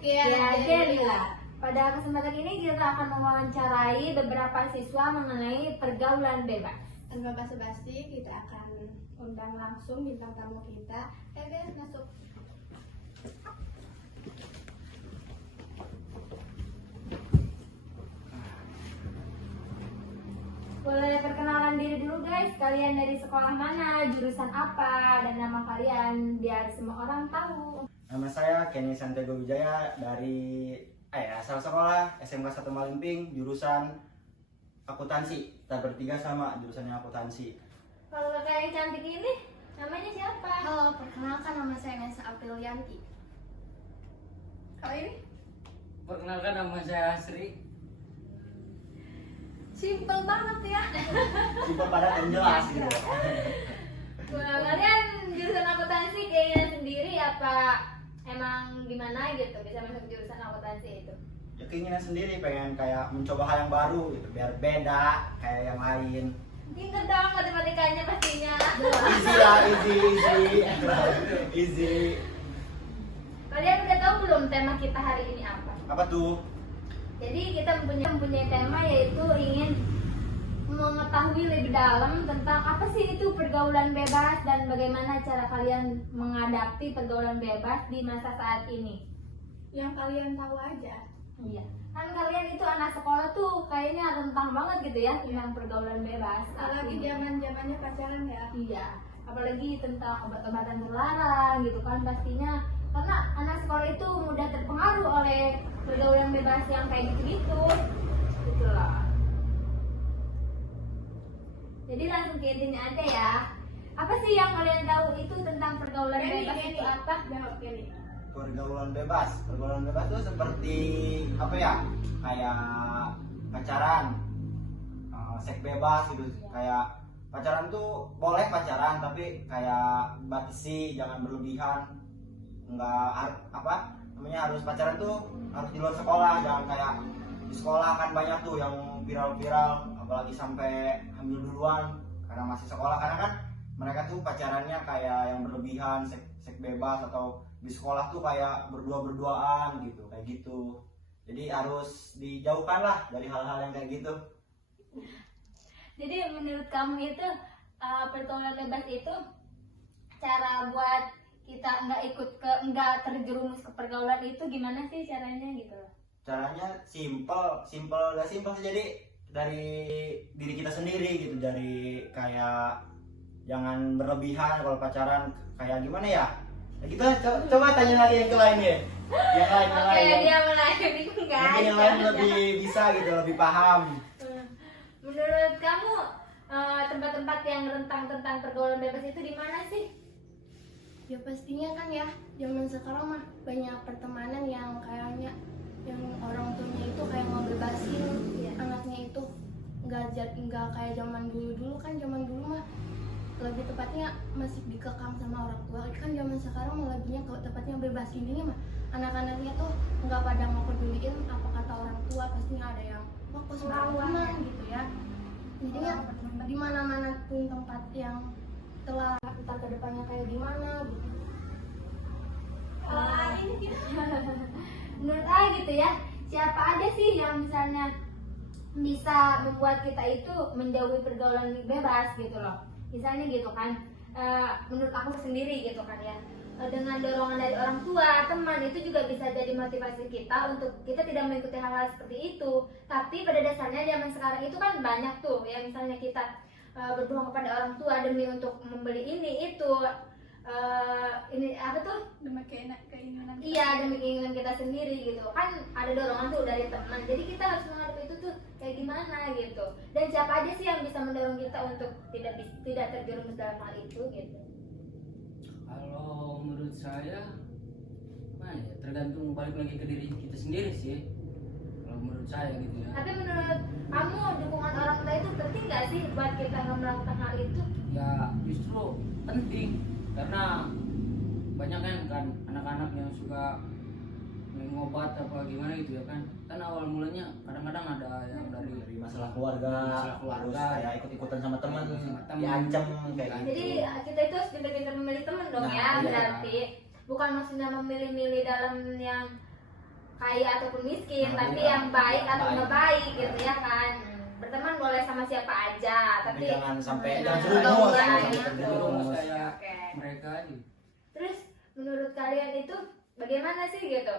Jadi pada kesempatan ini kita akan mewawancarai beberapa siswa mengenai pergaulan bebas. Tanpa basa-basi, kita akan undang langsung bintang tamu kita. Guys, masuk. Boleh perkenalan diri dulu guys, kalian dari sekolah mana, jurusan apa, dan nama kalian biar semua orang tahu. Nama saya Kenny Santego Wijaya dari asal sekolah SMK 1 Malimping, jurusan akuntansi. Kita bertiga sama jurusannya akuntansi. Kalau kakak yang cantik ini, namanya siapa? Halo, perkenalkan nama saya Nesa Aprilianti. Kalau ini? Perkenalkan nama saya Asri. Simple banget ya. Simpel padat dan jelas gitu. Nah, kalian jurusan akuntansi kayaknya sendiri apa emang gimana gitu bisa masuk jurusan akuntansi itu? Ya keinginan sendiri, pengen kayak mencoba hal yang baru gitu, biar beda kayak yang lain. Pinter dong matematikanya pastinya. Easy lah, easy. Kalian udah tahu belum tema kita hari ini apa? Apa tuh? Jadi kita mempunyai tema yaitu ingin mengetahui lebih dalam tentang apa sih itu pergaulan bebas dan bagaimana cara kalian menghadapi pergaulan bebas di masa saat ini. Yang kalian tahu aja. Iya. Kan kalian itu anak sekolah tuh kayaknya rentang banget gitu ya tentang pergaulan bebas. Apalagi zaman-zamannya pacaran ya. Iya. Apalagi tentang obat-obatan terlarang gitu kan pastinya. Karena anak sekolah itu mudah terpengaruh oleh pergaulan bebas yang kayak gitu-gitu. Itulah. Jadi langsung ke intinya aja ya. Apa sih yang kalian tahu itu tentang pergaulan bebas itu apa? Jawab Kelly. Pergaulan bebas itu seperti apa ya? Kayak pacaran, seks bebas gitu. Kayak pacaran tuh boleh pacaran tapi kayak batasi, jangan berlebihan. Enggak harus pacaran tuh harus di luar sekolah, jangan kayak di sekolah kan banyak tuh yang viral-viral, apalagi sampai hamil duluan karena masih sekolah, karena kan mereka tuh pacarannya kayak yang berlebihan, seks bebas, atau di sekolah tuh kayak berdua-berduaan gitu, kayak gitu. Jadi harus dijauhkan lah dari hal-hal yang kayak gitu. Jadi menurut kamu itu pergaulan bebas itu cara buat kita nggak terjerumus ke pergaulan itu gimana sih caranya gitu loh? Caranya simple sih, jadi dari diri kita sendiri gitu, dari kayak jangan berlebihan kalau pacaran, kayak gimana ya? Nah, kita coba tanya lagi yang lain ya. Yang lain. Dia mulai bingung kan? Mungkin yang lain lebih bisa gitu, lebih paham. Menurut kamu tempat-tempat yang rentang tentang pergaulan bebas itu di mana sih? Ya pastinya kan ya, zaman sekarang mah banyak pertemanan yang kayaknya yang orang tuanya itu kayak mau bebasin anaknya itu nggak kayak zaman dulu kan. Zaman dulu mah lebih tepatnya masih dikekang sama orang tua. Kan zaman sekarang mah lebihnya ke tepatnya bebas ini mah anak-anaknya tuh nggak pada mau peduliin apa kata orang tua, pastinya ada yang mau teman gitu ya. Jadinya di mana-mana pun tempat yang telah entah kedepannya kayak gimana gitu. Menurut saya gitu ya, siapa aja sih yang misalnya bisa membuat kita itu menjauhi pergaulan bebas gitu loh. Misalnya gitu kan, menurut aku sendiri gitu kan ya, dengan dorongan dari orang tua, teman, itu juga bisa jadi motivasi kita untuk kita tidak mengikuti hal-hal seperti itu. Tapi pada dasarnya zaman sekarang itu kan banyak tuh ya, misalnya kita berbohong kepada orang tua demi untuk membeli ini itu, ini apa tuh, Demi keinginan kita. iya, demi keinginan kita sendiri gitu kan, ada dorongan tuh dari teman. Jadi kita harus menghadapi itu tuh kayak gimana gitu, dan siapa aja sih yang bisa mendorong kita untuk tidak terjerumus dalam hal itu gitu. Kalau menurut saya, tergantung balik lagi ke diri kita sendiri sih. Kalau menurut saya gitu ya. Tapi menurut kamu dukungan orang tua itu penting nggak sih buat kita nggak melakukan hal itu? Ya justru penting, karena banyak kan anak-anak yang suka ngobat apa gimana gitu ya kan. Kan awal mulanya kadang-kadang ada yang dari masalah keluarga, harus kayak ikut-ikutan sama teman, Sama teman. diancam kayak gitu. Jadi kita itu harus pintar-pintar memilih teman dong Nah, ya, iya. berarti bukan maksudnya memilih-milih dalam yang kaya ataupun miskin, Nah, tapi iya. yang baik atau Baik. nggak baik gitu ya kan. Berteman boleh sama siapa aja, Tapi tapi jangan sampai Nah, jangan betul, terjerumus, ya, jangan ya, sampai betul. terjerumus. kayak Oke. mereka aja. Terus menurut kalian itu bagaimana sih gitu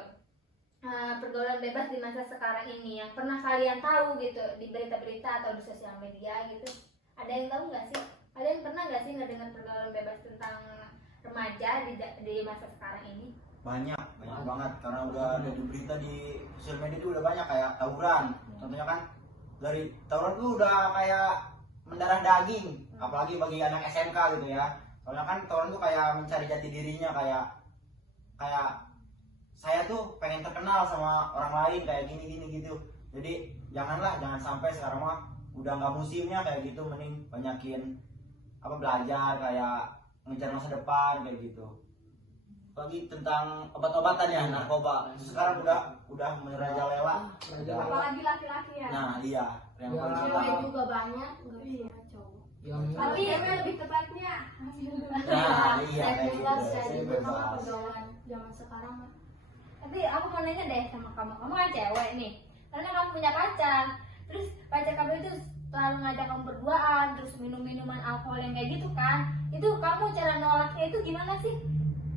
pergaulan bebas di masa sekarang ini yang pernah kalian tahu gitu di berita-berita atau di sosial media gitu? Ada yang tahu nggak sih? Kalian pernah nggak sih ngedengar pergaulan bebas tentang remaja di masa sekarang ini? Banyak banget karena udah ada di berita di sosial media itu udah banyak kayak tawuran. Contohnya kan dari tawuran tuh udah kayak mendarah daging, apalagi bagi anak SMK gitu ya. Soalnya kan tawuran tuh kayak mencari jati dirinya, kayak saya tuh pengen terkenal sama orang lain kayak gini gitu. Jadi jangan sampai sekarang mah udah nggak musimnya kayak gitu, mending banyakin belajar kayak ngejar masa depan kayak gitu. Lagi tentang obat-obatan ya, narkoba sekarang udah merajalela. Apalagi laki-laki ya. Nah iya, yang Ya. paling Cewek utama. juga banyak, nggak cuma cowok. Yang Tapi cewek lebih tepatnya. Nah iya Seks kayak bebas gitu, kayak seks gitu kan bebas. pergaulan zaman sekarang mah. Tapi aku mau nanya deh sama kamu kan cewek nih, karena kamu punya pacar, terus pacar kamu itu selalu ngajak kamu berduaan, terus minum minuman alkohol yang kayak gitu kan, itu kamu cara nolaknya itu gimana sih?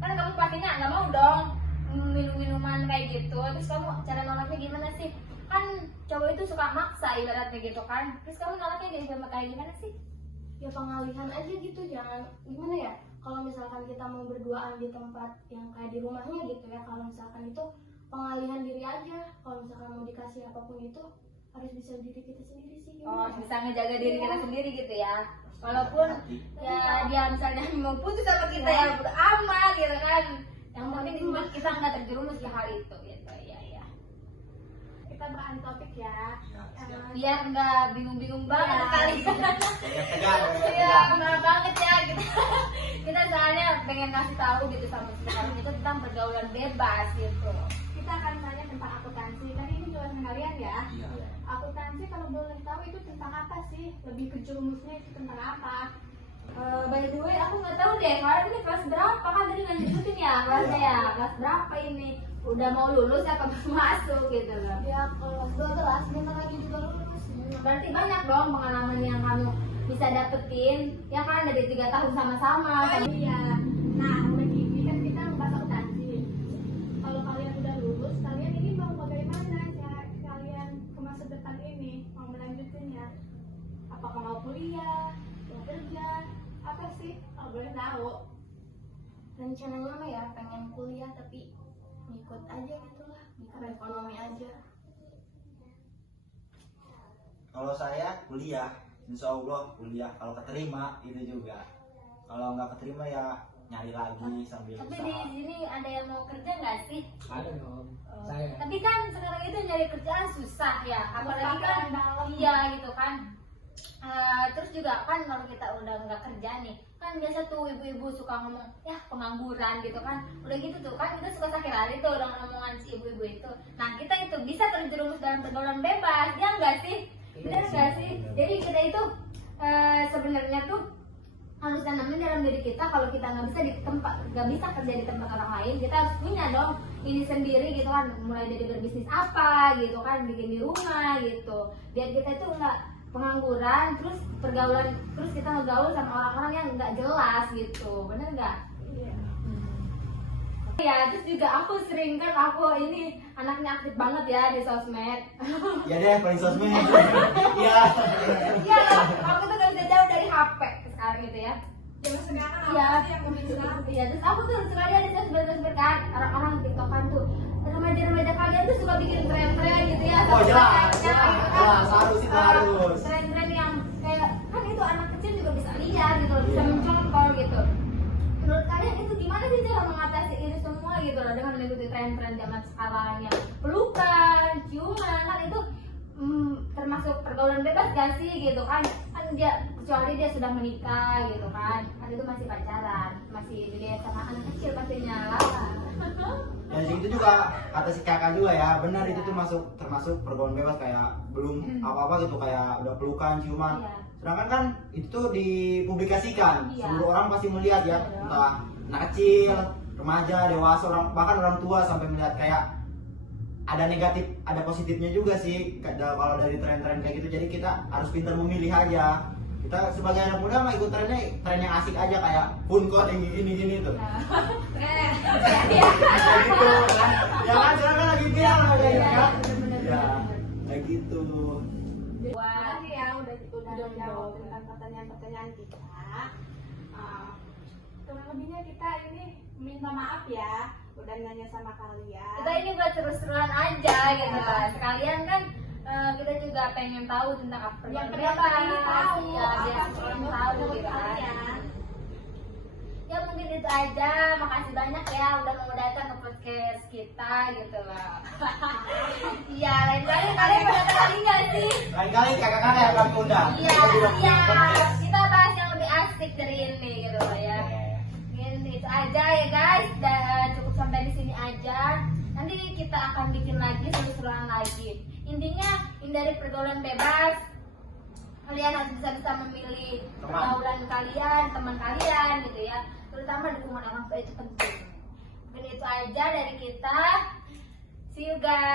Kan kamu pastinya nggak mau dong minum minuman kayak gitu, terus kamu cara nolaknya gimana sih? Kan cowok itu suka maksa ibaratnya gitu kan, terus kamu nolaknya kayak gimana sih? Ya pengalihan aja gitu, jangan gimana ya, kalau misalkan kita mau berduaan di tempat yang kayak di rumahnya gitu ya, kalau misalkan itu pengalihan diri aja, kalau misalkan mau dikasih apapun itu harus bisa diri kita sendiri sih. Oh, Gimana ya? bisa ngejaga diri kita sendiri gitu ya. Walaupun ya dia misalnya mau putus sama kita ya bodo amat gitu kan. Yang penting kita nggak terjerumus ke hal itu gitu ya. Kita beralih topik ya. Biar nggak bingung-bingung banget kali. Tegang. Iya, kenal banget ya gitu. Kita soalnya pengen kasih tahu gitu sama sekarang itu tentang pergaulan bebas gitu. Kita akan tanya tentang akuntansi. Tadi ini jurusan kalian ya. Iya. Akuntansi kalau boleh tahu itu tentang apa sih? Lebih ke jurumusnya itu tentang apa? By the way, aku nggak tahu deh, kalian ini kelas berapa kan tadi nggak nyebutin ya kelasnya ya? Kelas berapa ini? Udah mau lulus apa baru masuk gitu loh? Ya kelas 12 bentar lagi juga lulus. Berarti banyak dong pengalaman yang kamu bisa dapetin, ya kan dari 3 tahun sama-sama. Iya. Nah, udah gini kan kita membahas akuntansi. Kalau kalian udah lulus, kalian ini mau bagaimana cara kalian ke masa depan ini? Mau melanjutinnya? Apakah mau kuliah, mau kerja, apa sih? Kalau boleh tahu. Rencananya mah ya pengen kuliah tapi ngikut aja gitu lah, ngikut ekonomi aja. Kalau saya kuliah, insya Allah kuliah. Kalau keterima itu juga. Kalau nggak keterima ya nyari lagi sambil Tapi di usaha. sini ada yang mau kerja nggak sih? ada dong. Saya. Tapi kan sekarang itu nyari kerjaan susah ya, apalagi kan iya gitu kan. Terus juga kan kalau kita udah nggak kerja nih, kan biasa tuh ibu-ibu suka ngomong ya pengangguran gitu kan, udah gitu tuh kan kita suka sakit hati tuh dengan omongan si ibu-ibu itu. Nah kita itu bisa terjerumus dalam pergaulan bebas, ya nggak sih? Benar nggak sih? Jadi kita itu sebenarnya tuh harus tanamin dalam diri kita. Kalau kita nggak bisa kerja di tempat orang lain, kita harus punya dong ini sendiri gitu kan, mulai dari berbisnis apa gitu kan, bikin di rumah gitu, biar kita itu nggak pengangguran, terus pergaulan, terus kita ngegaul sama orang-orang yang nggak jelas gitu, bener nggak? Iya. Ya, terus juga aku sering kan, aku ini anaknya aktif banget ya di sosmed. Ya deh, paling sosmed. Iya. Iya loh, aku tuh gak bisa jauh dari HP sekarang gitu ya. Zaman sekarang Iya, apa sih yang bisa? iya. Terus aku tuh sekali ada sosmed kan, orang-orang tiktokan tuh, remaja-remaja kalian tuh suka bikin tren-tren gitu ya. Oh jelas, Jelas, harus itu harus. Tren-tren yang kayak kan itu anak kecil juga bisa lihat gitu, bisa mencontoh gitu. Menurut kalian itu gimana sih cara mengatasi ini semua gitu loh, dengan mengikuti tren-tren zaman sekarang yang pelukan, ciuman, kan itu termasuk pergaulan bebas gak sih gitu kan? Kan dia, kecuali dia sudah menikah gitu kan itu masih pacaran, masih dilihat sama anak kecil pastinya lah. Dan di situ juga kata si kakak juga ya, benar itu tuh termasuk pergaulan bebas, kayak belum apa-apa gitu, kayak udah pelukan, ciuman. Iya. Sedangkan kan itu tuh dipublikasikan, Iya. seluruh orang pasti melihat ya, Iya. entah anak kecil, remaja, dewasa, bahkan orang tua sampai melihat. Kayak ada negatif, ada positifnya juga sih kalau dari tren-tren kayak gitu. Jadi kita harus pintar memilih aja. Kita sebagai anak muda mah ikut trennya, tren yang asik aja kayak Funcode yang gini tuh. Kayak gitu kan. Ya kan sekarang kan lagi viral kayak gitu kan. Ya, kayak gitu. Makasih ya udah menjawab tentang pertanyaan-pertanyaan kita. Kurang lebihnya kita ini minta maaf ya udah nanya sama kalian. Kita ini buat seru-seruan aja gitu kan. Sekalian kan kita juga pengen tahu tentang apa Yang yang pendapat ini tahu ya, biar apa orang yang tahu menurut gitu kan. kalian. Ya mungkin itu aja. Makasih banyak ya udah mau datang ke podcast kita gitu loh. Iya, lain kali kalian mau datang lagi nggak sih? Lain-kali kakak-kakak yang akan undang. Iya, Kita juga punya iya. podcast. Kita bahas yang lebih asik dari ini gitu loh ya. Mungkin itu aja ya guys. Dan cukup sampai di sini aja. Nanti kita akan bikin lagi seru-seruan lagi. Intinya hindari pergaulan bebas. Kalian harus bisa memilih Teman. pergaulan kalian, teman kalian gitu ya. Terutama dukungan orang tua itu penting. Mungkin itu aja dari kita. See you guys.